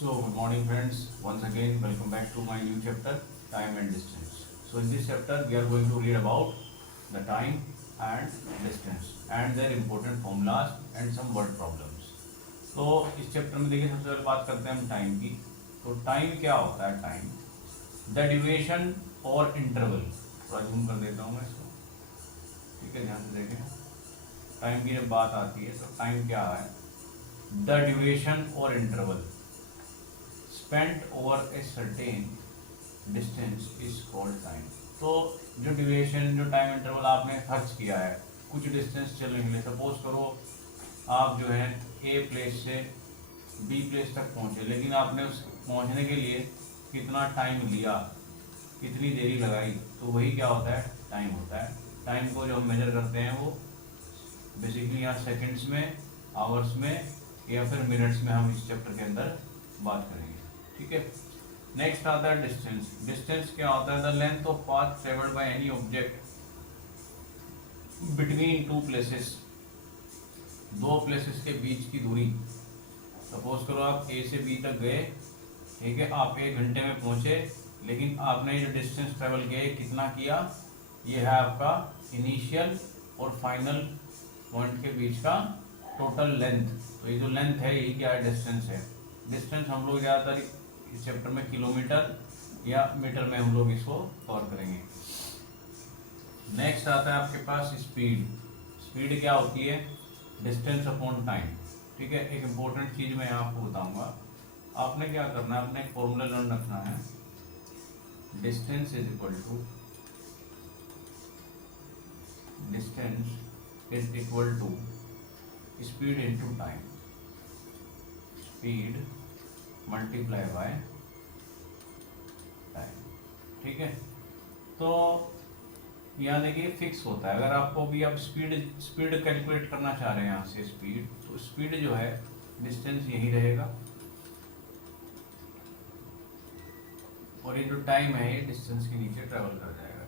So, good morning, friends. Once again, welcome back to my new chapter, Time and Distance. So, in this chapter, we are going to read about the time and distance and their important formulas and some word problems. तो इस chapter में देखिए सबसे पहले बात करते हैं हम टाइम की. तो टाइम क्या होता है? टाइम द ड्यूरेशन और इंटरवल. थोड़ा जूम कर देता हूँ मैं इसको, ठीक है, ध्यान से देखें. टाइम की जब बात आती है तो टाइम क्या है? द ड्यूरेशन और interval spent over a certain distance is called time. तो जो ड्यूरेशन, जो टाइम इंटरवल आपने खर्च किया है कुछ डिस्टेंस चलने के लिए, सपोज करो आप जो है ए प्लेस से बी प्लेस तक पहुंचे, लेकिन आपने उस पहुंचने के लिए कितना टाइम लिया, कितनी देरी लगाई, तो वही क्या होता है? टाइम होता है. टाइम को जो हम मेजर करते हैं वो बेसिकली यहाँ सेकेंड्स में, आवर्स में या फिर मिनट्स में हम इस चैप्टर के अंदर बात करेंगे. ठीक है. नेक्स्ट आता है डिस्टेंस. डिस्टेंस क्या होता है? The length of path travelled by any object between two places. दो प्लेसेस के बीच की दूरी. सपोज करो आप ए से बी तक गए, ठीक है, आप 1 घंटे में पहुंचे, लेकिन आपने जो डिस्टेंस ट्रेवल किया कितना किया? ये है आपका इनिशियल और फाइनल पॉइंट के बीच का टोटल लेंथ. तो ये जो लेंथ है यही क्या है? डिस्टेंस है. डिस्टेंस हम लोग ज़्यादातर इस चैप्टर में किलोमीटर या मीटर में हम लोग इसको कवर करेंगे. नेक्स्ट आता है आपके पास स्पीड. स्पीड क्या होती है? Distance upon time. ठीक है. एक इम्पोर्टेंट चीज़ मैं आपको बताऊंगा. आपने क्या करना है, अपने एक फॉर्मूला लर्न रखना है. Distance is equal to speed into time. Speed multiply by time. ठीक है. तो यहाँ देखिए फिक्स होता है. अगर आपको भी आप स्पीड कैलकुलेट करना चाह रहे हैं यहाँ से स्पीड, तो स्पीड जो है डिस्टेंस यही रहेगा और ये जो टाइम है ये डिस्टेंस के नीचे ट्रेवल कर जाएगा.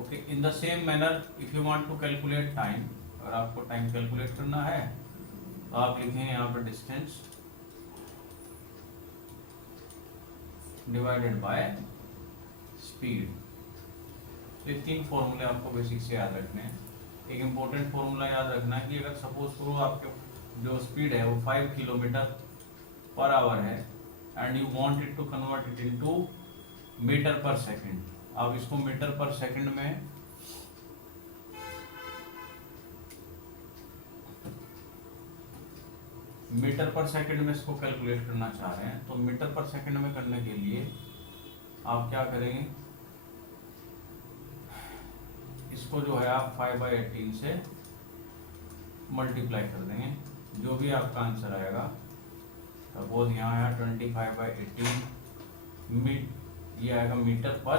Okay. In the same manner if you want to calculate time, अगर आपको टाइम कैलकुलेट करना है तो आप लिखें यहाँ पर डिस्टेंस डिवाइडेड बाय स्पीड. तो ये 3 फॉर्मूले आपको बेसिक से याद रखने हैं. एक इम्पोर्टेंट फॉर्मूला याद रखना है कि अगर सपोज करो आपके जो स्पीड है वो 5 किलोमीटर पर आवर है and you want it to convert it into metre per second. आप इसको मीटर पर सेकंड में इसको कैलकुलेट करना चाह रहे हैं, तो मीटर पर सेकंड में करने के लिए आप क्या करेंगे? इसको जो है आप 5/18 से मल्टीप्लाई कर देंगे. जो भी आपका आंसर आएगा, सपोज यहाँ आया 25/18 ये आएगा metre per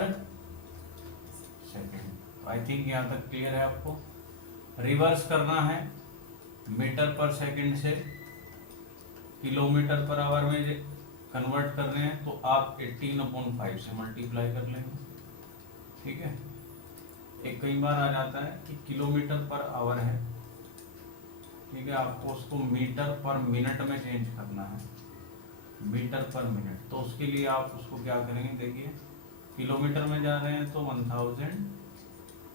second. I think यहाँ तक क्लियर है आपको. रिवर्स करना है, मीटर पर सेकंड से किलोमीटर पर आवर में कन्वर्ट कर रहे हैं, तो आप 18/5 से मल्टीप्लाई कर लेंगे. ठीक है. एक कई बार आ जाता है कि किलोमीटर पर आवर है, ठीक है, आपको उसको मीटर पर मिनट में चेंज करना है, मीटर पर मिनट. तो उसके लिए आप उसको क्या करेंगे? देखिए, किलोमीटर में जा रहे हैं तो 1000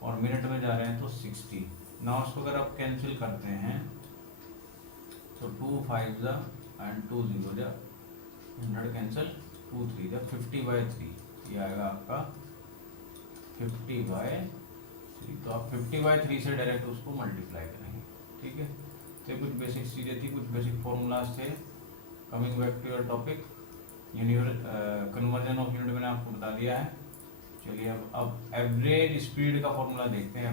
और मिनट में जा रहे हैं तो 60. ना उसको अगर आप कैंसिल करते हैं तो 2 5 जा एंड 2 0 जा, 100 कैंसिल, 2 3 जा, 50/3 ये आएगा आपका 50/3. तो आप 50/3 से डायरेक्ट उसको मल्टीप्लाई करेंगे. ठीक है. तो कुछ बेसिक चीज़ें थी, कुछ बेसिक फॉर्मूलाज थे. Coming back to your topic, conversion of unit मैंने आपको बता दिया है. चलिए अब एवरेज स्पीड का फॉर्मूला देखते हैं.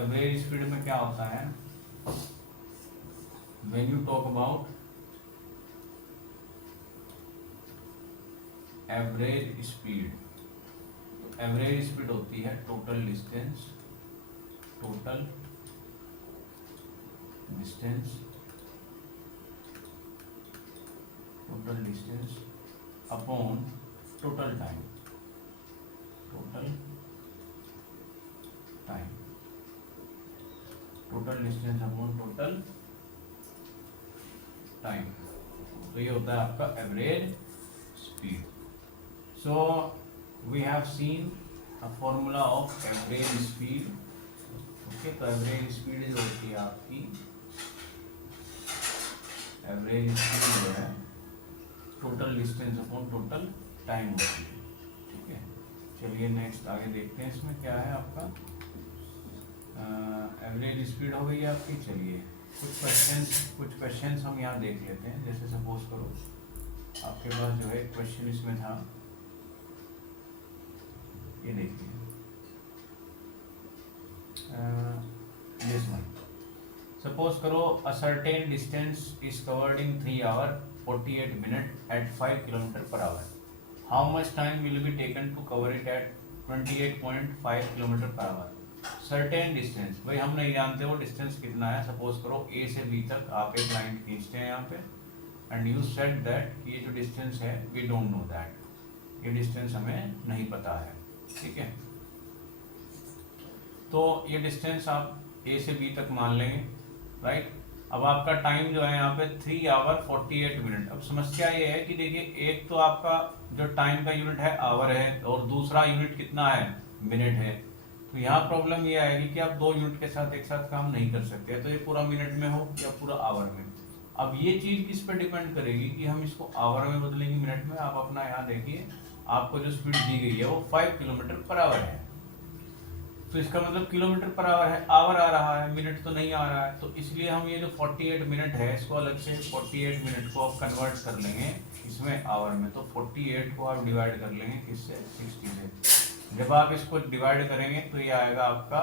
एवरेज स्पीड में क्या होता है? When you talk about average speed होती है total distance upon total time. Total distance upon total time. तो ये होता है आपका average speed. So we have seen a formula of average speed. Okay, तो एवरेज स्पीड जो होती है आपकी, एवरेज स्पीड जो है total distance upon total time होती है। ठीक है, चलिए नेक्स्ट आगे देखते हैं इसमें क्या है आपका। एवरेज स्पीड हो गई आपकी। चलिए कुछ क्वेश्चंस हम यहाँ देख लेते हैं। जैसे सपोज करो आपके पास जो है क्वेश्चन इसमें था, ये देखिए दिस वन। सपोज करो a certain distance is covered in 3 hour 48 minute at 5 kilometre per hour. How much time will be taken to cover it at 28.5 kilometre per hour. Certain distance, भाई हम नहीं जानते वो डिस्टेंस कितना है। Suppose करो ए से बी तक आप एक लाइन खींचते हैं यहाँ पे, एंड यू सेड दैट ये जो डिस्टेंस है वी डोंट नो दैट, ये डिस्टेंस हमें नहीं पता है। ठीक है, तो ये डिस्टेंस आप ए से बी तक मान लेंगे, राइट। अब आपका टाइम जो है यहाँ पे 3 आवर 48 मिनट। अब समस्या ये है कि देखिए, एक तो आपका जो टाइम का यूनिट है आवर है, और दूसरा यूनिट कितना है, मिनट है। तो यहाँ प्रॉब्लम ये आएगी कि आप 2 यूनिट के साथ एक साथ काम नहीं कर सकते, तो ये पूरा मिनट में हो या पूरा आवर में। अब ये चीज़ किस पे डिपेंड करेगी कि हम इसको आवर में बदलेंगे मिनट में। आप अपना यहाँ देखिए, आपको जो स्पीड दी गई है वो 5 किलोमीटर पर आवर है, तो इसका मतलब किलोमीटर पर आवर है, आवर आ रहा है, मिनट तो नहीं आ रहा है। तो इसलिए हम ये जो 48 मिनट है इसको अलग से 48 मिनट को आप कन्वर्ट कर लेंगे इसमें आवर में। तो 48 को आप डिवाइड कर लेंगे किससे, 60 से। जब आप इसको डिवाइड करेंगे तो ये आएगा आपका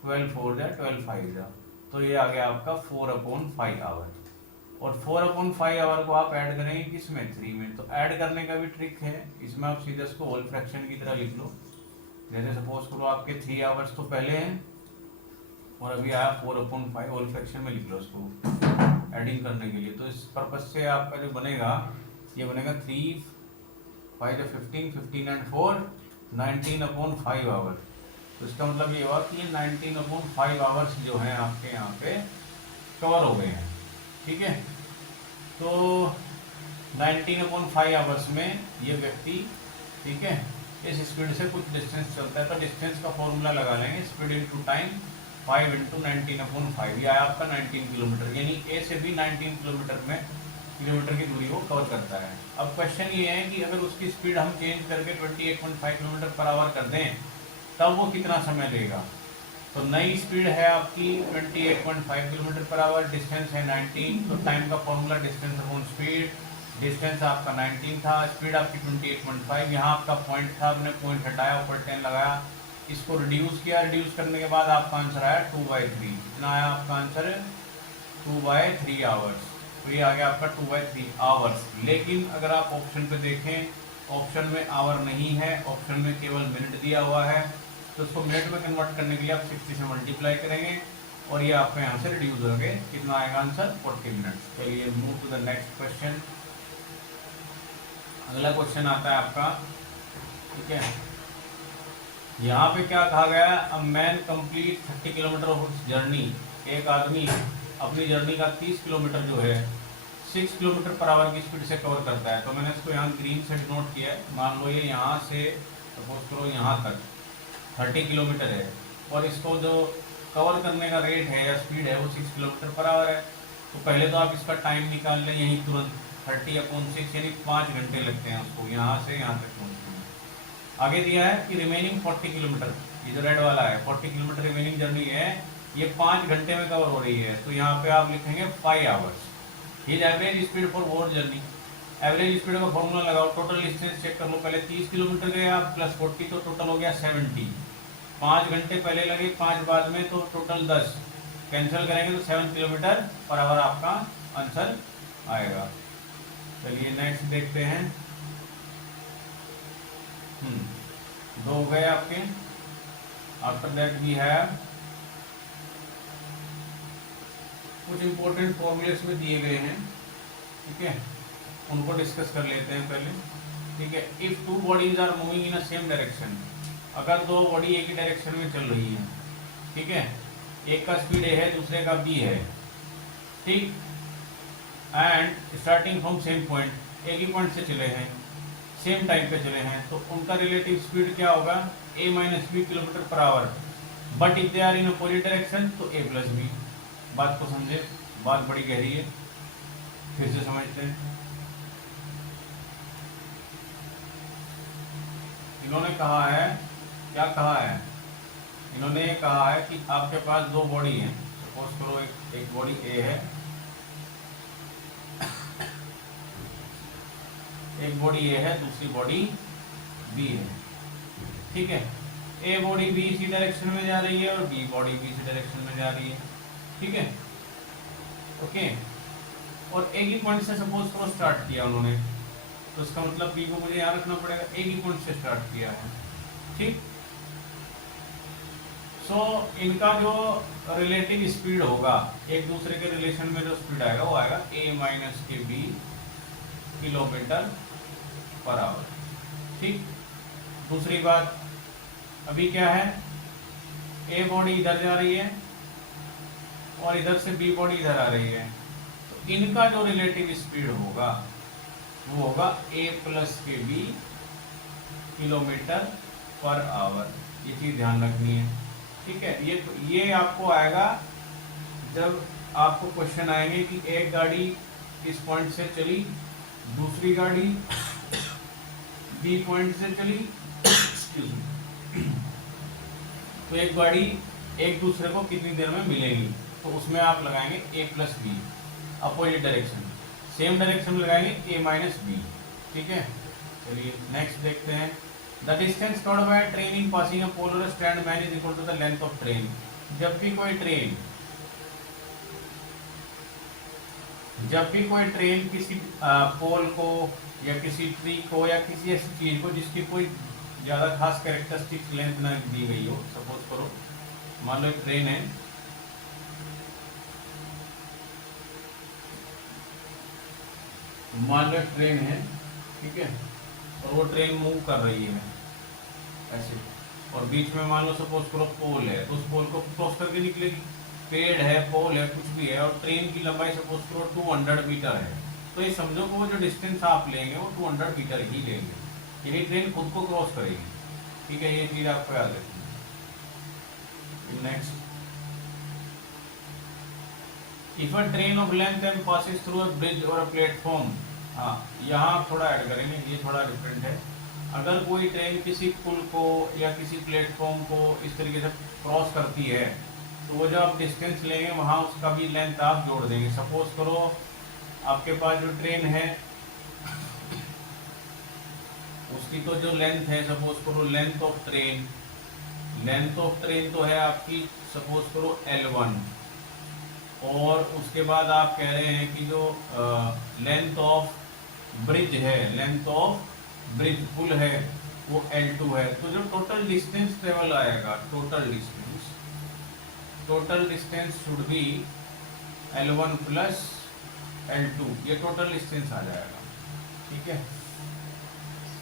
12 4 जा 12 5 जा, तो ये आ गया आपका 4/5 आवर। और 4/5 आवर को आप ऐड करेंगे किसमें, 3 में। तो ऐड करने का भी ट्रिक है इसमें, आप सीधे इसको होल फ्रैक्शन की तरह लिख लो। जैसे सपोज करो आपके 3 आवर्स तो पहले हैं और अभी आया 4/5, होल फ्रैक्शन में लिख लो उसको एडिंग करने के लिए। तो इस पर्पज से आपका जो बनेगा, ये बनेगा 3 5 15 15 एंड 4 19/5 आवर। तो इसका मतलब ये हुआ कि ये 19/5 आवर्स जो हैं आपके यहाँ पे कवर हो गए हैं। ठीक है, तो 19/5 आवर्स में ये व्यक्ति, ठीक है, इस स्पीड से कुछ डिस्टेंस चलता है। तो डिस्टेंस का फॉर्मूला लगा लेंगे, स्पीड इंटू टाइम 5 × 19/5, ये आया आपका 19 किलोमीटर। यानी ए से भी 19 किलोमीटर की दूरी को कवर करता है। अब क्वेश्चन ये है कि अगर उसकी स्पीड हम चेंज करके 28.5 किलोमीटर पर आवर कर दें तब वो कितना समय लेगा। तो नई स्पीड है आपकी 28.5 किलोमीटर पर आवर, डिस्टेंस है 19। तो टाइम का formula distance upon speed, distance आपका 19 था, स्पीड आपकी 28.5। यहाँ आपका पॉइंट था, आपने पॉइंट हटाया, ऊपर 10 लगाया, इसको रिड्यूस किया। रिड्यूस करने के बाद आपका आंसर आया 2/3। कितना आया आपका आंसर, 2/3 आवर्स। तो ये आ गया आपका 2/3 आवर्स। लेकिन अगर आप ऑप्शन पे देखें, ऑप्शन में आवर नहीं है, ऑप्शन में केवल मिनट दिया हुआ है। तो उसको मिनट में कन्वर्ट करने के लिए आप 60 से मल्टीप्लाई करेंगे और ये आपका यहाँ से रिड्यूस हो गए। कितना आएगा आंसर, 40 मिनट। चलिए move to the next question. अगला क्वेश्चन आता है आपका, ठीक है। यहाँ पे क्या कहा गया है, a man complete 30 kilometre of journey. एक आदमी अपनी जर्नी का 30 किलोमीटर जो है 6 किलोमीटर पर आवर की स्पीड से कवर करता है। तो मैंने इसको यहाँ ग्रीन से डिनोट किया है। मान लो ये यहाँ से सपोज करो यहाँ तक 30 किलोमीटर है, और इसको जो कवर करने का रेट है या स्पीड है वो 6 किलोमीटर पर आवर है। तो पहले तो आप इसका टाइम निकाल लें यहीं तुरंत, 30/6 यानी 5 घंटे लगते हैं उसको यहाँ से यहाँ तक पहुँचने में। आगे दिया है कि रिमेनिंग 40 किलोमीटर, ये जो रेड वाला है 40 किलोमीटर रिमेनिंग जर्नी है, ये 5 घंटे में कवर हो रही है। तो यहाँ पे आप लिखेंगे 5 hours. His average speed for वोर जर्नी। एवरेज स्पीड का फॉर्मूला लगाओ, टोटल डिस्टेंस चेक कर लो। पहले 30 किलोमीटर गए आप प्लस 40, तो टोटल हो गया 70। 5 घंटे पहले लगे, 5 बाद में, तो टोटल 10। कैंसिल करेंगे तो 7 किलोमीटर पर आवर आपका आंसर आएगा। चलिए नेक्स्ट देखते हैं। 2 हो गए आपके। आफ्टर दैट वी हैव कुछ इंपॉर्टेंट फॉर्मूले इसमें दिए गए हैं, ठीक है, उनको डिस्कस कर लेते हैं पहले। ठीक है, if 2 bodies are moving in a same direction. अगर 2 बॉडी एक ही डायरेक्शन में चल रही है, ठीक है, एक का स्पीड ए है दूसरे का बी है, ठीक, and starting from same point, एक ही पॉइंट से चले हैं, सेम टाइम पे चले हैं, तो उनका रिलेटिव स्पीड क्या होगा, a minus B kilometre per hour, but if they are in opposite direction तो a प्लस बी। बात को समझे, बात बड़ी गहरी है, फिर से समझते हैं। इन्होंने कहा है, क्या कहा है, इन्होंने कहा है कि आपके पास दो बॉडी हैं, सपोज करो एक बॉडी ए है, एक बॉडी ए है, दूसरी बॉडी बी है, ठीक है। ए बॉडी बी इसी डायरेक्शन में जा रही है और बी बॉडी बी इसी डायरेक्शन में जा रही है, ठीक है, ओके। और एक ही पॉइंट से सपोज करो स्टार्ट किया उन्होंने, तो इसका मतलब बी को मुझे यहाँ रखना पड़ेगा, एक ही पॉइंट से स्टार्ट किया है, ठीक। सो इनका जो रिलेटिव स्पीड होगा, एक दूसरे के रिलेशन में जो स्पीड आएगा वो आएगा a माइनस के बी किलोमीटर पर आवर, ठीक। दूसरी बात, अभी क्या है, ए बॉडी इधर जा रही है और इधर से बी बॉडी इधर आ रही है, तो इनका जो रिलेटिव स्पीड होगा वो होगा a प्लस के बी किलोमीटर पर आवर। ये चीज ध्यान रखनी है, ठीक है। ये आपको आएगा जब आपको क्वेश्चन आएंगे कि एक गाड़ी इस पॉइंट से चली, दूसरी गाड़ी बी पॉइंट से चली, एक्सक्यूज मी, तो एक गाड़ी एक दूसरे को कितनी देर में मिलेगी, तो उसमें आप लगाएंगे a plus B, opposite direction, same direction में लगाएंगे a माइनस बी, ठीक है। चलिए नेक्स्ट देखते हैं। The distance covered by train in passing a pole और stand man is equal to the length of train. जब भी कोई ट्रेन किसी पोल को या किसी ट्री को या किसी ऐसी चीज को जिसकी कोई ज्यादा खास कैरेक्टरिस्टिक्स लेंथ ना दी गई हो, सपोज करो मान लो एक ट्रेन है, ठीक है, और वो ट्रेन मूव कर रही है ऐसे, और बीच में मान लो सपोज करो पोल है, तो उस पोल को क्रॉस करके निकलेगी, पेड़ है, पोल है, कुछ भी है, और ट्रेन की लंबाई सपोज करो 200 मीटर है, तो ये समझो कि वो जो डिस्टेंस आप लेंगे वो 200 मीटर ही लेंगे, यही ट्रेन खुद को क्रॉस करेगी, ठीक है। ये चीज आपको याद रखनी है। Next, if a train of length M passes through a bridge और अ प्लेटफॉर्म, हाँ यहाँ थोड़ा ऐड करेंगे, ये थोड़ा डिफरेंट है। अगर कोई ट्रेन किसी पुल को या किसी प्लेटफॉर्म को इस तरीके से क्रॉस करती है, तो वो जो आप डिस्टेंस लेंगे वहाँ उसका भी लेंथ आप जोड़ देंगे। सपोज करो आपके पास जो ट्रेन है उसकी तो जो लेंथ है, सपोज करो लेंथ ऑफ ट्रेन तो है आपकी सपोज करो L1, और उसके बाद आप कह रहे हैं कि जो लेंथ ऑफ ब्रिज है, पुल है, वो L2 है, तो जो टोटल डिस्टेंस ट्रेवल आएगा, total distance should be L1 plus L2, ये टोटल डिस्टेंस आ जाएगा, ठीक है।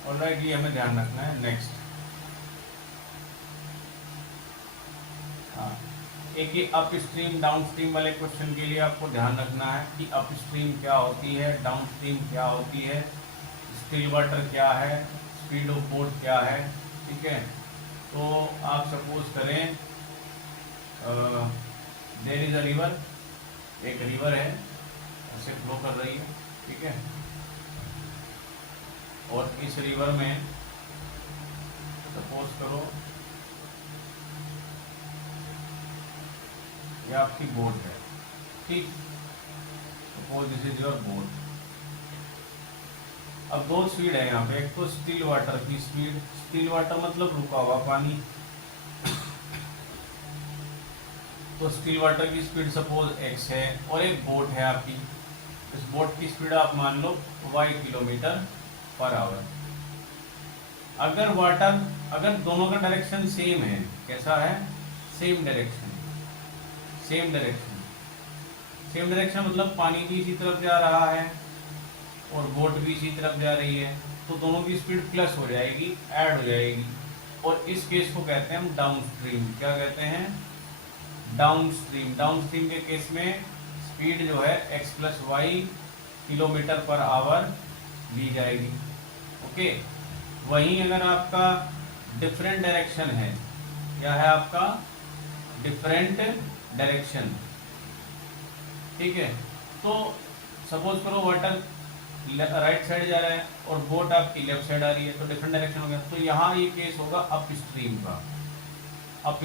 ऑलराइट, ये हमें ध्यान रखना है। नेक्स्ट, हाँ, एक ये अप स्ट्रीम डाउन स्ट्रीम वाले क्वेश्चन के लिए आपको ध्यान रखना है कि अप स्ट्रीम क्या होती है, डाउन स्ट्रीम क्या होती है, स्टिल वाटर क्या है, स्पीड ऑफ बोट क्या है, ठीक है। तो आप सपोज करें देयर इज अ रिवर, एक रिवर है ऐसे फ्लो कर रही है, ठीक है, और इस रिवर में सपोज करो ये आपकी बोट है, ठीक, suppose this is your boat. अब दो स्पीड है यहाँ पे, एक तो स्टिल वाटर की स्पीड, स्टिल वाटर मतलब रुका हुआ पानी, तो स्टिल वाटर की स्पीड सपोज x है, और एक बोट है आपकी, इस बोट की स्पीड आप मान लो y किलोमीटर पर आवर। अगर दोनों का डायरेक्शन सेम है, कैसा है, सेम डायरेक्शन मतलब पानी भी इसी तरफ जा रहा है और बोट भी इसी तरफ जा रही है, तो दोनों की स्पीड प्लस हो जाएगी, ऐड हो जाएगी, और इस केस को कहते हैं हम डाउन स्ट्रीम। क्या कहते हैं, डाउन स्ट्रीम के केस में स्पीड जो है x plus y kilometre per hour दी जाएगी। ओके, वहीं अगर आपका डिफरेंट डायरेक्शन है, क्या है आपका डिफरेंट डायरेक्शन, ठीक है, तो सपोज करो वाटर राइट साइड जा रहा है और बोट आपकी लेफ्ट साइड आ रही है, तो डिफरेंट डायरेक्शन हो गया। तो यहाँ ये केस होगा अप स्ट्रीम का। अप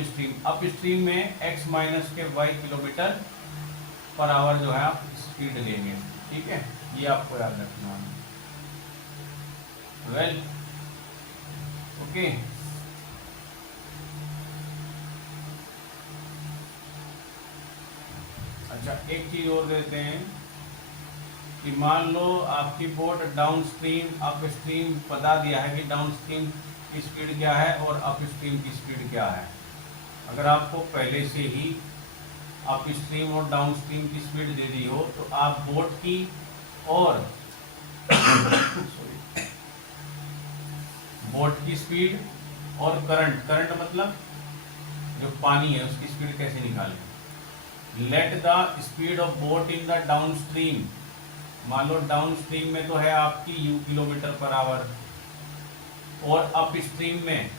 स्ट्रीम में x माइनस के y किलोमीटर पर आवर जो है आप स्पीड लेंगे, ठीक है, ये आपको याद रखना है। वेल, ओके, अच्छा एक चीज और देते हैं कि मान लो आपकी boat down stream, up stream बता दिया है कि डाउन स्ट्रीम की स्पीड क्या है और अप स्ट्रीम की स्पीड क्या है। अगर आपको पहले से ही अप स्ट्रीम और डाउन स्ट्रीम की स्पीड दे दी हो तो आप बोट की और बोट की स्पीड और करंट मतलब जो पानी है उसकी स्पीड कैसे निकालें। Let the speed of boat in the down stream, मान लो डाउन स्ट्रीम में तो है आपकी u किलोमीटर पर आवर और अप स्ट्रीम में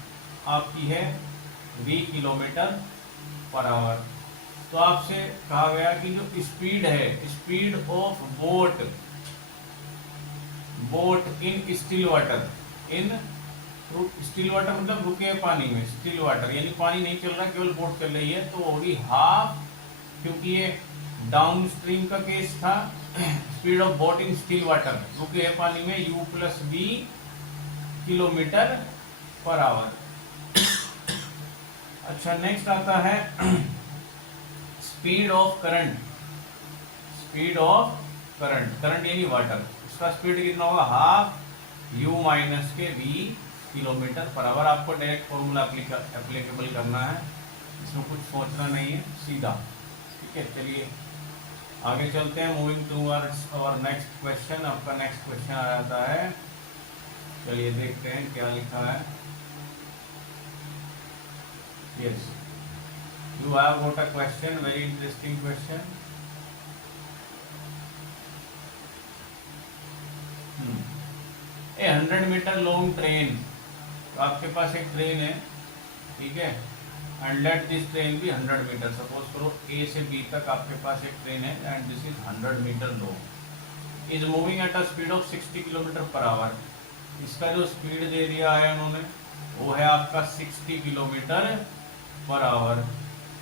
आपकी है v किलोमीटर पर आवर। तो आपसे कहा गया कि जो स्पीड है, speed of boat in still water, in still water मतलब रुके पानी में, स्टिल वाटर यानी पानी नहीं चल रहा, केवल बोट चल रही है, तो होगी हाफ, क्योंकि ये डाउन स्ट्रीम का केस था, speed of boat in still water, रुके है पानी में, u plus v kilometre per our. अच्छा नेक्स्ट आता है स्पीड ऑफ करंट, करंट यानी वाटर, उसका स्पीड कितना होगा, हाफ u माइनस के v किलोमीटर पर आवर। आपको डायरेक्ट फॉर्मूला एप्लीकेबल करना है, इसमें कुछ सोचना नहीं है, सीधा, ठीक है। चलिए आगे चलते हैं, moving towards our next question. आपका नेक्स्ट क्वेश्चन आ जाता है, चलिए देखते हैं क्या लिखा है। Yes, you have got a question, very interesting question. 100 metre long train, तो आपके पास एक ट्रेन है, ठीक है, एंड लेट दिस ट्रेन भी 100 मीटर, सपोज करो ए से बी तक आपके पास एक ट्रेन है and this is 100 metre long, is moving at a speed of 60 kilometre per hour. इसका जो स्पीड दे दिया है उन्होंने वो है आपका 60 किलोमीटर पर आवर।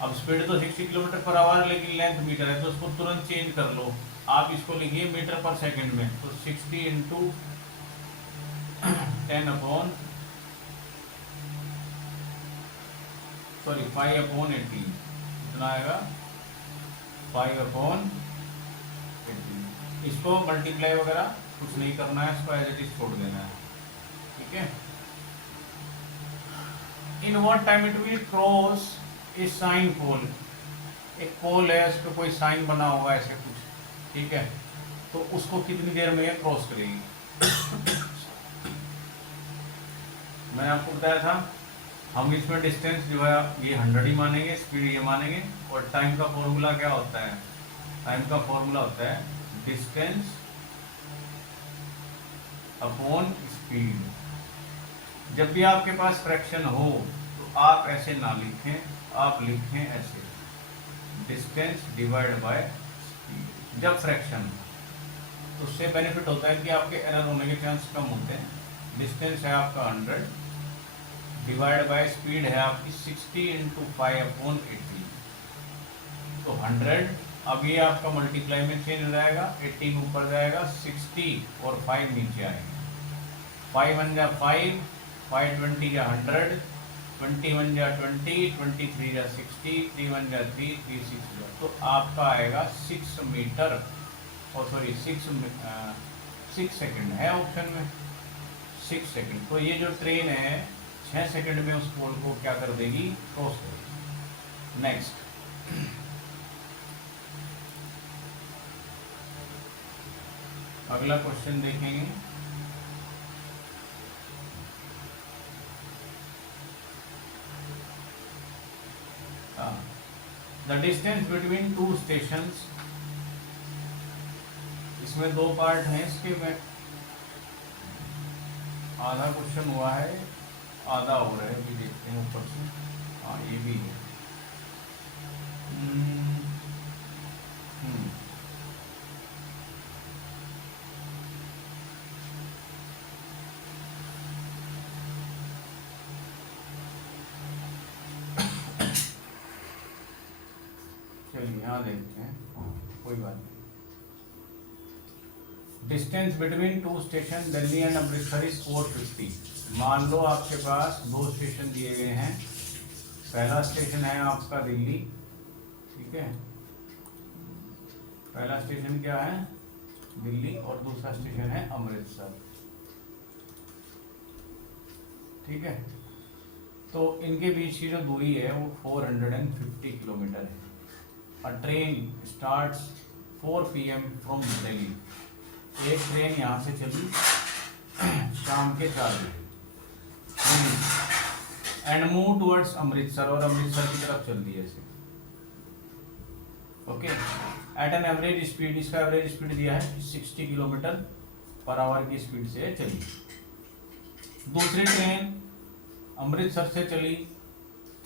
अब स्पीड तो 60 किलोमीटर पर आवर, लेकिन लेंथ मीटर है, तो उसको तुरंत चेंज कर लो, आप इसको लिखिए मीटर पर सेकंड में, तो 60 इंटू 10 अपॉन 5 अपॉन 18, कितना आएगा 5 अपॉन 18। इसको मल्टीप्लाई वगैरह कुछ नहीं करना है, इसको एज इट इज छोड़ देना है, ठीक है। In what time it will cross a sign pole, एक पोल है उस पर कोई साइन बना होगा ऐसे कुछ, ठीक है, तो उसको कितनी देर में ये क्रॉस करेगी। मैंने आपको बताया था हम इसमें डिस्टेंस जो है ये 100 ही मानेंगे, स्पीड ये मानेंगे, और टाइम का फॉर्मूला क्या होता है, टाइम का फॉर्मूला होता है डिस्टेंस अपॉन स्पीड। जब भी आपके पास फ्रैक्शन हो तो आप ऐसे ना लिखें, आप लिखें ऐसे, डिस्टेंस डिवाइड बाय स्पीड जब फ्रैक्शन, तो उससे बेनिफिट होता है कि आपके एरर होने के चांस कम होते हैं। डिस्टेंस है आपका 100 डिवाइड बाय स्पीड है आपकी 60 इंटू 5 अपॉन 80, तो 100, अब ये आपका मल्टीप्लाई में चेंज हो जाएगा, 18 ऊपर जाएगा, 60 और 5 नीचे आएंगे, 5 1 जा 5, 5 20 जा 100, 21 जा 20, 23 जा 60, 3 1 जा 3, 3 6 जा, तो आपका आएगा 6 मीटर, और सॉरी 6 सेकंड है ऑप्शन में, 6 सेकंड। तो ये जो ट्रेन है 6 सेकंड में उस पोल को क्या कर देगी, क्रॉस कर देगी। नेक्स्ट अगला क्वेश्चन देखेंगे। The distance between two stations इसमें दो पार्ट हैं इसके में, आधा क्वेश्चन हुआ है, आधा हो रहा है, अभी देखते हैं ऊपर से। हाँ ये भी है। हम्म, हम्म, चलिए यहाँ देखते हैं, कोई बात नहीं। Distance between two station Delhi and Amritsar is 450। मान लो आपके पास दो स्टेशन दिए गए हैं, पहला स्टेशन है आपका दिल्ली, ठीक है, पहला स्टेशन क्या है दिल्ली, और दूसरा स्टेशन है अमृतसर, ठीक है। तो इनके बीच की जो दूरी है वो 450 किलोमीटर है। अ train starts 4 PM from Delhi. एक ट्रेन यहाँ से चली शाम के 4 बजे एंड मूव टुवर्ड्स अमृतसर, और अमृतसर की तरफ चल दी ऐसे, okay. At an average speed, इसका एवरेज स्पीड दिया है 60 किलोमीटर पर आवर की स्पीड से चली। दूसरी ट्रेन अमृतसर से चली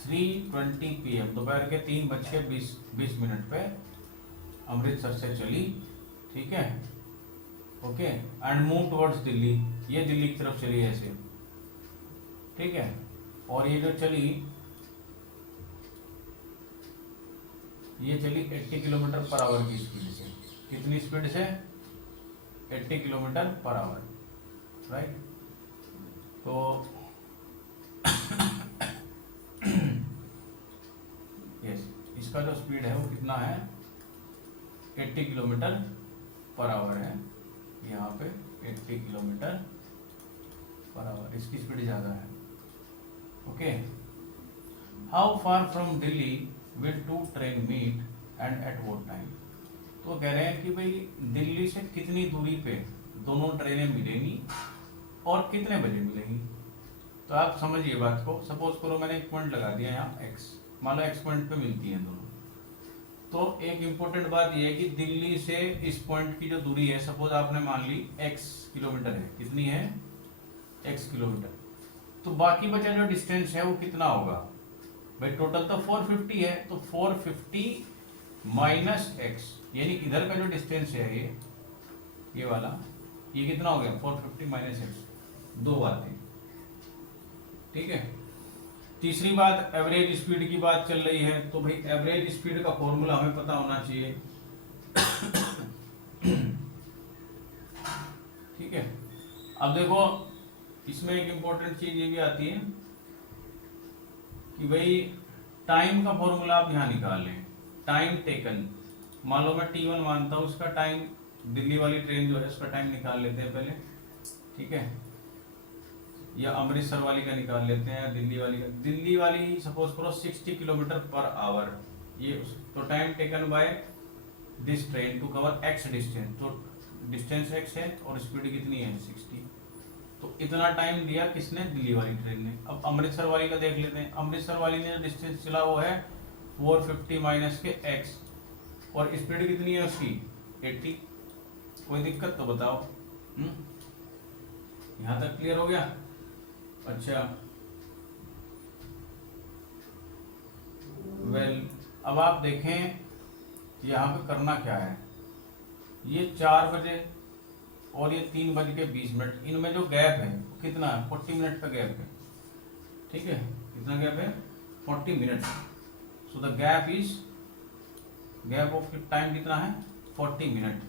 3:20 PM, दोपहर के 3:20 पे अमृतसर से चली, ठीक है, okay. And move towards Delhi, ये दिल्ली की तरफ चली ऐसे, ठीक है। और ये जो चली, ये चली 80 किलोमीटर पर आवर की स्पीड से। कितनी स्पीड से? 80 किलोमीटर पर आवर, राइट। तो यस, इसका जो स्पीड है वो कितना है? 80 किलोमीटर पर आवर है यहाँ पे, 80 किलोमीटर पर आवर, इसकी स्पीड ज़्यादा है, okay. How far from Delhi will two train meet and at what time? तो कह रहे हैं कि भाई दिल्ली से कितनी दूरी पे दोनों ट्रेनें मिलेंगी और कितने बजे मिलेंगी। तो आप समझिए बात को, सपोज करो मैंने एक पॉइंट लगा दिया यहाँ x, मान लो x पॉइंट पे मिलती हैं दोनों। तो एक इम्पोर्टेंट बात यह है कि दिल्ली से इस पॉइंट की जो दूरी है, सपोज आपने मान ली x किलोमीटर है, कितनी है? x kilometre. तो बाकी बचा जो डिस्टेंस है वो कितना होगा भाई? टोटल तो 450 है, तो 450 माइनस x, यानी इधर का जो डिस्टेंस है ये वाला, ये कितना हो गया? 450 माइनस x। दो बातें, ठीक है। तीसरी बात, एवरेज स्पीड की बात चल रही है, तो भाई एवरेज स्पीड का फॉर्मूला हमें पता होना चाहिए, ठीक है। अब देखो इसमें एक इंपॉर्टेंट चीज ये भी आती है कि भाई टाइम का फॉर्मूला आप यहाँ निकाल लें। टाइम टेकन, मान लो मैं T1 मानता हूँ, उसका टाइम, दिल्ली वाली ट्रेन जो है उसका टाइम निकाल लेते हैं पहले, ठीक है, या अमृतसर वाली का निकाल लेते हैं, या दिल्ली वाली का। दिल्ली वाली सपोज करो 60 किलोमीटर पर आवर, ये तो time taken by this train to cover x distance, तो डिस्टेंस x है और स्पीड कितनी है? 60। तो इतना टाइम दिया किसने? दिल्ली वाली ट्रेन ने। अब अमृतसर वाली का देख लेते हैं। अमृतसर वाली ने जो डिस्टेंस चला वो है 450 माइनस के x, और स्पीड कितनी है उसकी? 80। कोई दिक्कत तो बताओ। यहाँ तक क्लियर हो गया? अच्छा, वेल अब आप देखें यहाँ पे करना क्या है। ये 4 बजे और ये 3:20, इनमें जो गैप है कितना है? 40 मिनट का गैप है, ठीक है। कितना गैप है? 40 minute. So the gap is, gap of time कितना है? 40 मिनट।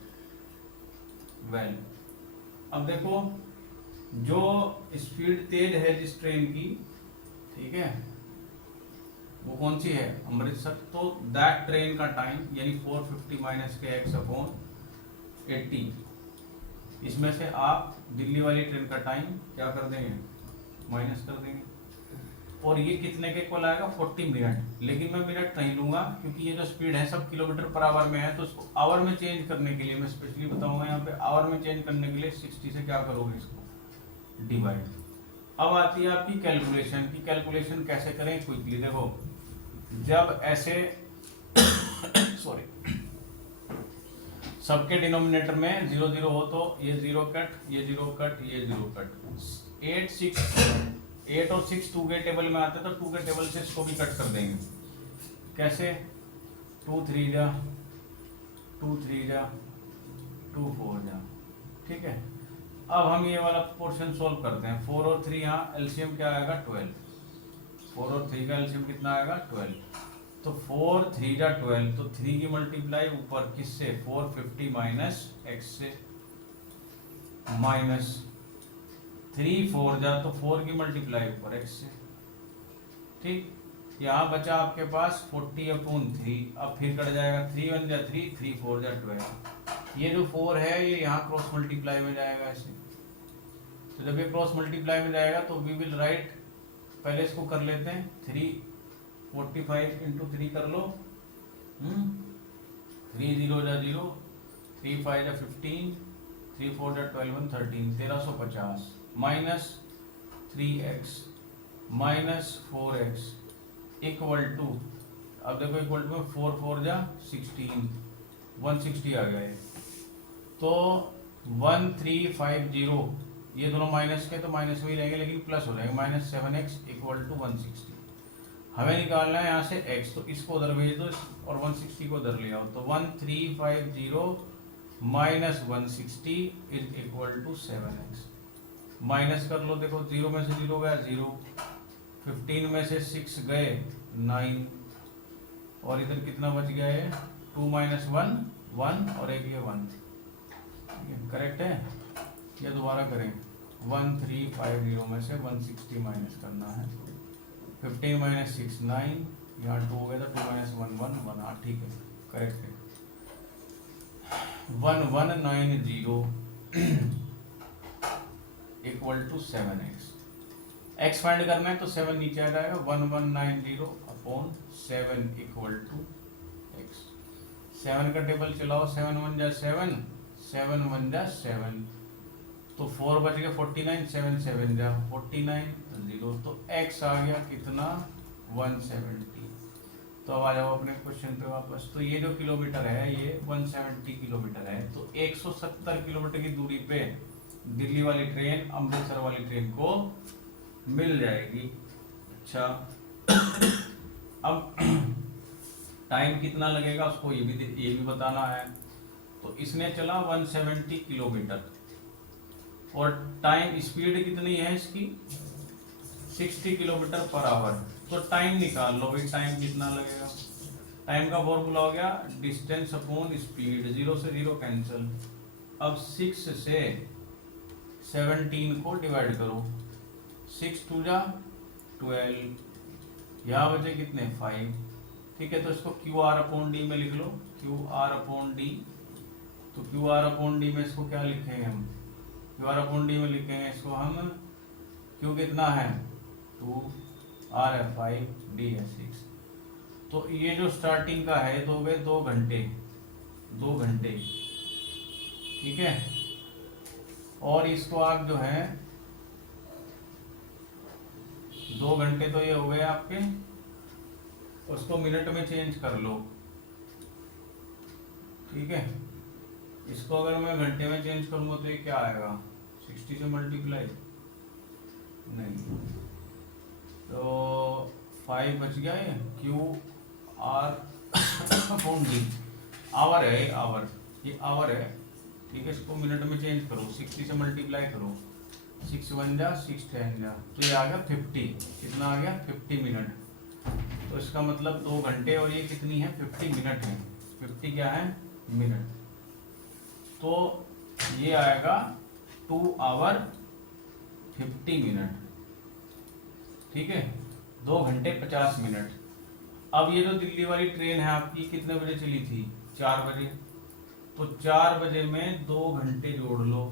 वेल अब देखो, जो स्पीड तेज है जिस ट्रेन की, ठीक है, वो कौन सी है? अमृतसर। तो दैट ट्रेन का टाइम यानी 450 माइनस के x अपॉन 80, इसमें से आप दिल्ली वाली ट्रेन का टाइम क्या कर देंगे? माइनस कर देंगे। और ये कितने के इक्वल आएगा? 40 मिनट। लेकिन मैं मिनट नहीं लूंगा क्योंकि ये जो स्पीड है सब किलोमीटर पर आवर में है, तो उसको आवर में चेंज करने के लिए मैं स्पेशली बताऊंगा यहाँ पे। आवर में चेंज करने के लिए 60 से क्या करोगे? इसको डिवाइड। अब आती है आपकी कैलकुलेशन की। कैलकुलेशन कैसे करें क्विकली? देखो, जब ऐसे सॉरी, सबके डिनोमिनेटर में 0 0 हो तो ये 0 कट, ये 0 कट, ये 0 कट। 8 और 6 2 के टेबल में आते तो 2 के टेबल से इसको भी कट कर देंगे। कैसे? 2 3 जा 2 3 जा 2 4 जा। ठीक है, अब हम ये वाला पोर्शन सोल्व करते हैं। 4 और 3 यहाँ एलसीएम क्या आएगा? 12। 4 और 3 का एलसीएम कितना आएगा? 12। तो 4 3 जा 12, तो 3 की मल्टीप्लाई ऊपर किससे? 450 माइनस x से, माइनस 3 4 जा तो 4 की मल्टीप्लाई ऊपर x से। ठीक, यहाँ बचा आपके पास 40/3। अब फिर कट जाएगा, 3 1 जा 3, 3 4 जा 12। ये जो 4 है ये यहाँ क्रॉस मल्टीप्लाई में जाएगा ऐसे। तो जब ये क्रॉस मल्टीप्लाई में जाएगा तो वी विल राइट, पहले इसको कर लेते हैं। 345 इंटू 3 कर लो। 3 0 जा 0, 3 5 जा 15, 3 4 जा 12 1 13, 1350 minus 3x minus 4x equal to, अब देखो इक्वल टू में 4 4 जा 16, 160 आ गया है। तो 1350, ये दोनों माइनस के तो माइनस में ही रहेंगे लेकिन प्लस हो जाएंगे, माइनस 7x इक्वल टू 160। हमें निकालना है यहाँ से x, तो इसको उधर भेज दो और 160 को उधर ले आओ। तो 1350 minus 160 is equal to 7x। Minus कर लो, देखो 0 में से 0 गया 0, 15 में से 6 गए 9, और इधर कितना बच गया है? 2 माइनस 1 1 और एक ये 1। करेक्ट है? ये दोबारा करें। 1350 में से 160 माइनस करना है। 15 माइनस 6 9, यहाँ 2 हो गया था, 2 माइनस 1 1 1। हाँ ठीक है, करेक्ट है। 1190 equal to 7x। x find करना है तो 7 नीचे आ जाएगा, 1190 अपॉन 7 इक्वल टू x। 7 का टेबल चलाओ, 7 1 जा 7, 7 1 जा 7, तो 4 बच गया 49, 7 7 जा 49 0, तो x आ गया कितना? 170। तो अब आ जाओ अपने क्वेश्चन पे वापस। तो ये जो किलोमीटर है ये 170 किलोमीटर है। तो 170 किलोमीटर की दूरी पे दिल्ली वाली ट्रेन अमृतसर वाली ट्रेन को मिल जाएगी। अच्छा, अब टाइम कितना लगेगा उसको ये भी बताना है। तो इसने चला 170 किलोमीटर और टाइम स्पीड कितनी है इसकी? 60 किलोमीटर पर आवर। तो टाइम निकाल लो भाई, टाइम कितना लगेगा। टाइम का फॉर्मूला हो गया डिस्टेंस अपॉन स्पीड, 0 से 0 कैंसिल। अब 6 से 17 को डिवाइड करो, 6 2 जा 12, यहाँ बचे कितने? 5। ठीक है, तो इसको QR/D में लिख लो, QR/D। तो QR/D में इसको क्या लिखेंगे हम? QR/D में लिखेंगे इसको हम, Q कितना है? 2, R है 5, D है 6। तो ये जो स्टार्टिंग का है तो हो गए 2 घंटे, 2 घंटे। ठीक है, और इसको आप जो है 2 घंटे तो ये हो गए आपके, उसको मिनट में चेंज कर लो। ठीक है, इसको अगर मैं घंटे में चेंज करूंगा तो ये क्या आएगा? 60 से मल्टीप्लाई नहीं, तो 5 बच गया है। QR/D आवर है, आवर, ये आवर है। ठीक है, इसको मिनट में चेंज करो, 60 से मल्टीप्लाई करो, 6 1 जा 6 10 जा, तो ये आ गया 50। कितना आ गया? 50 मिनट। तो इसका मतलब 2 घंटे और ये कितनी है? 50 मिनट है। 50 क्या है? मिनट। तो ये आएगा 2 आवर 50 मिनट। ठीक है, 2 घंटे 50 मिनट। अब ये जो दिल्ली वाली ट्रेन है आपकी कितने बजे चली थी? 4 बजे। तो 4 बजे में 2 घंटे जोड़ लो,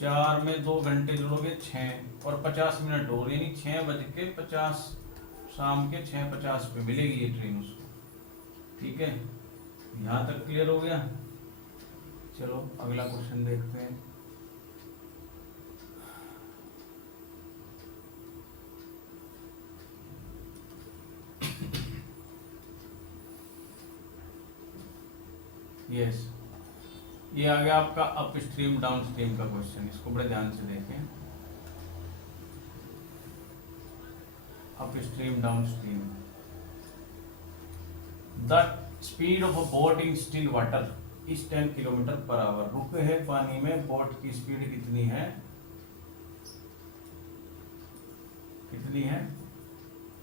4 में 2 घंटे जोड़ोगे 6 और 50 मिनट और, यानी 6:50 शाम के 6:50 पे मिलेगी ये ट्रेन उसको। ठीक है, यहाँ तक क्लियर हो गया। चलो अगला क्वेश्चन देखते हैं। यस, ये आ गया आपका अप स्ट्रीम डाउन स्ट्रीम का क्वेश्चन, इसको बड़े ध्यान से देखें। Up stream down stream, the speed of a boat in still water is 10 kilometre per our. रुके है पानी में बोट की स्पीड कितनी है, कितनी है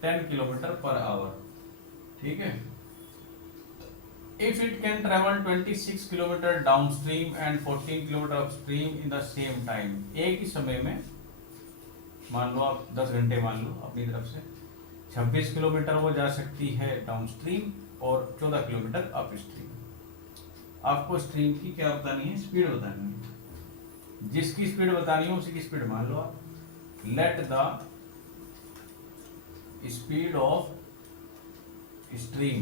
10 किलोमीटर पर आवर, ठीक है। If it can travel 26 kilometre down stream and 14 kilometre up stream in the same time, एक ही समय में, मान लो आप 10 घंटे मान लो अपनी तरफ से, 26 किलोमीटर वो जा सकती है डाउन स्ट्रीम और 14 किलोमीटर अप स्ट्रीम। आपको स्ट्रीम की क्या बतानी है, स्पीड बतानी है। जिसकी स्पीड बतानी है उसी की स्पीड मान लो आप। Let the speed of stream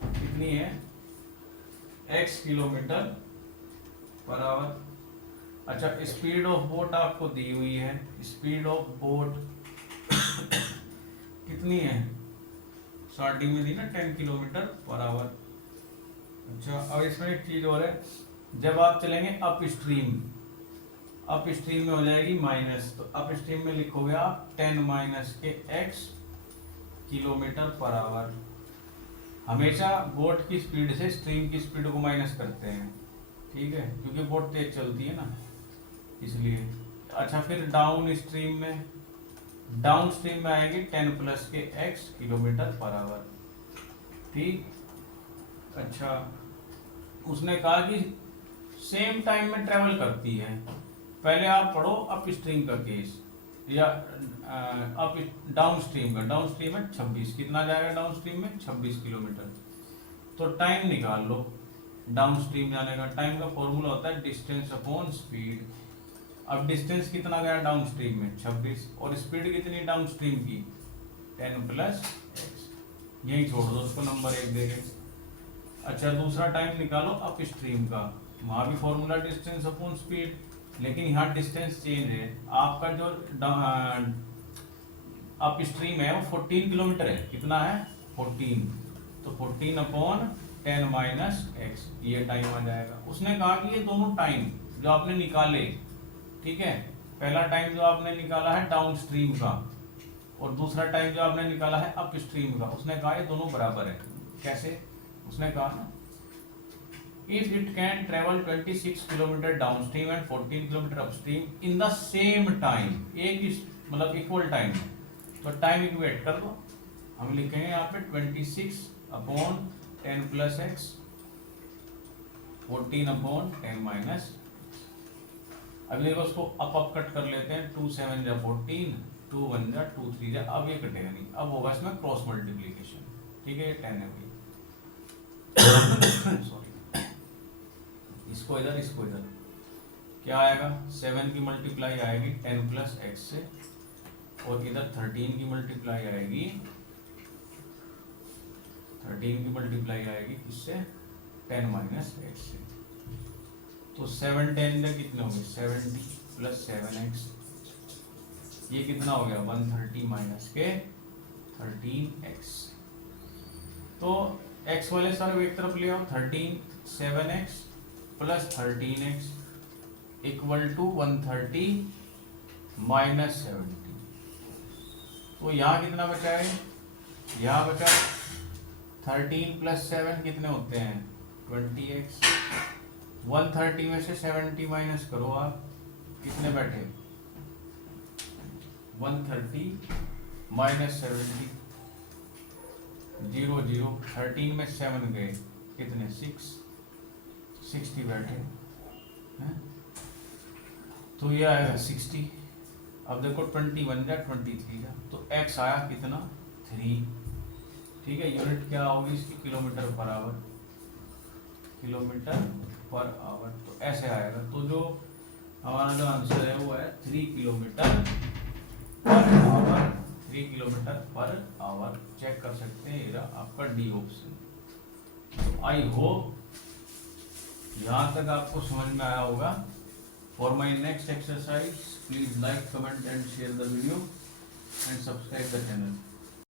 कितनी है, x किलोमीटर पर आवर। अच्छा, स्पीड ऑफ बोट आपको दी हुई है, स्पीड ऑफ बोट कितनी है, स्टार्टिंग में दी ना 10 किलोमीटर पर आवर। अच्छा, अब इसमें एक चीज और है, जब आप चलेंगे अप स्ट्रीम, अप स्ट्रीम में हो जाएगी माइनस, तो अप स्ट्रीम में लिखोगे आप 10 माइनस के x किलोमीटर पर आवर। हमेशा बोट की स्पीड से स्ट्रीम की स्पीड को माइनस करते हैं, ठीक है, क्योंकि बोट तेज चलती है ना, इसलिए। अच्छा, फिर डाउन स्ट्रीम में, डाउन स्ट्रीम में आएगी 10 प्लस के x किलोमीटर पर आवर, ठीक। अच्छा, उसने कहा कि सेम टाइम में ट्रेवल करती है। पहले आप पढ़ो अप स्ट्रीम का केस या अप डाउन स्ट्रीम का। डाउन स्ट्रीम में 26, कितना जाएगा डाउन स्ट्रीम में 26 किलोमीटर। तो टाइम निकाल लो डाउन स्ट्रीम जाने का। टाइम का फॉर्मूला होता है डिस्टेंस अपॉन स्पीड। अब डिस्टेंस कितना गया डाउन स्ट्रीम में 26, और स्पीड कितनी डाउन स्ट्रीम की 10 प्लस x, यही छोड़ दो उसको, नंबर 1 देंगे। अच्छा, दूसरा टाइम निकालो अप स्ट्रीम का, वहां भी फॉर्मूला डिस्टेंस अपॉन स्पीड, लेकिन यहाँ डिस्टेंस चेंज है। आपका जो अप स्ट्रीम है वो 14 किलोमीटर है, कितना है 14, तो 14 अपॉन 10 माइनस x, ये टाइम आ जाएगा। उसने कहा कि ये दोनों टाइम जो आपने निकाले, ठीक है, पहला टाइम जो आपने निकाला है डाउन स्ट्रीम का और दूसरा टाइम जो आपने निकाला है अप स्ट्रीम का, उसने कहा ये दोनों बराबर है। कैसे, उसने कहा ना, if it can travel 26 kilometre down stream and 14 kilometre upstream in the same time, एक ही मतलब इक्वल टाइम, तो टाइम इक्वेट कर दो। हम लिखेंगे यहाँ पे 26 upon 10 plus x, 14 upon 10 minus. अब देखो उसको अप कट कर लेते हैं, 2 7 जा 14, 2 1 जा 2 3 जा, अब ये कटेगा नहीं, अब होगा इसमें क्रॉस मल्टीप्लीकेशन, ठीक है, 10 है सॉरी, इसको इधर इसको इधर, क्या आएगा 7 की मल्टीप्लाई आएगी 10 प्लस x से, और इधर 13 की मल्टीप्लाई आएगी, 13 की मल्टीप्लाई आएगी किससे 10 माइनस x से। तो 7 10 में कितने होंगे 70 प्लस 7x, ये कितना हो गया 130 माइनस के 13x। तो x वाले सारे एक तरफ ले आओ, 13 7x plus 13x equal to 130 minus 70। तो यहाँ कितना बचा है, यहाँ बचा 13 प्लस 7 कितने होते हैं 20x। 130 में से 70 माइनस करो आप, कितने बैठे 130 माइनस 70, 0 0, 13 में 7 गए कितने 6, 60 बैठे हैं, तो ये आएगा 60। अब देखो 21 जा 23 जा, तो x आया कितना 3, ठीक है। यूनिट क्या होगी इसकी kilometre per our, kilometre per our, तो ऐसे आएगा। तो जो हमारा जो आंसर है वो है 3 kilometre per hour, 3 kilometre per hour. Check कर सकते हैं, ये रहा आपका डी ऑप्शन। आई होप यहाँ तक आपको समझ में आया होगा। For my next exercise please like comment and share the video and subscribe the channel.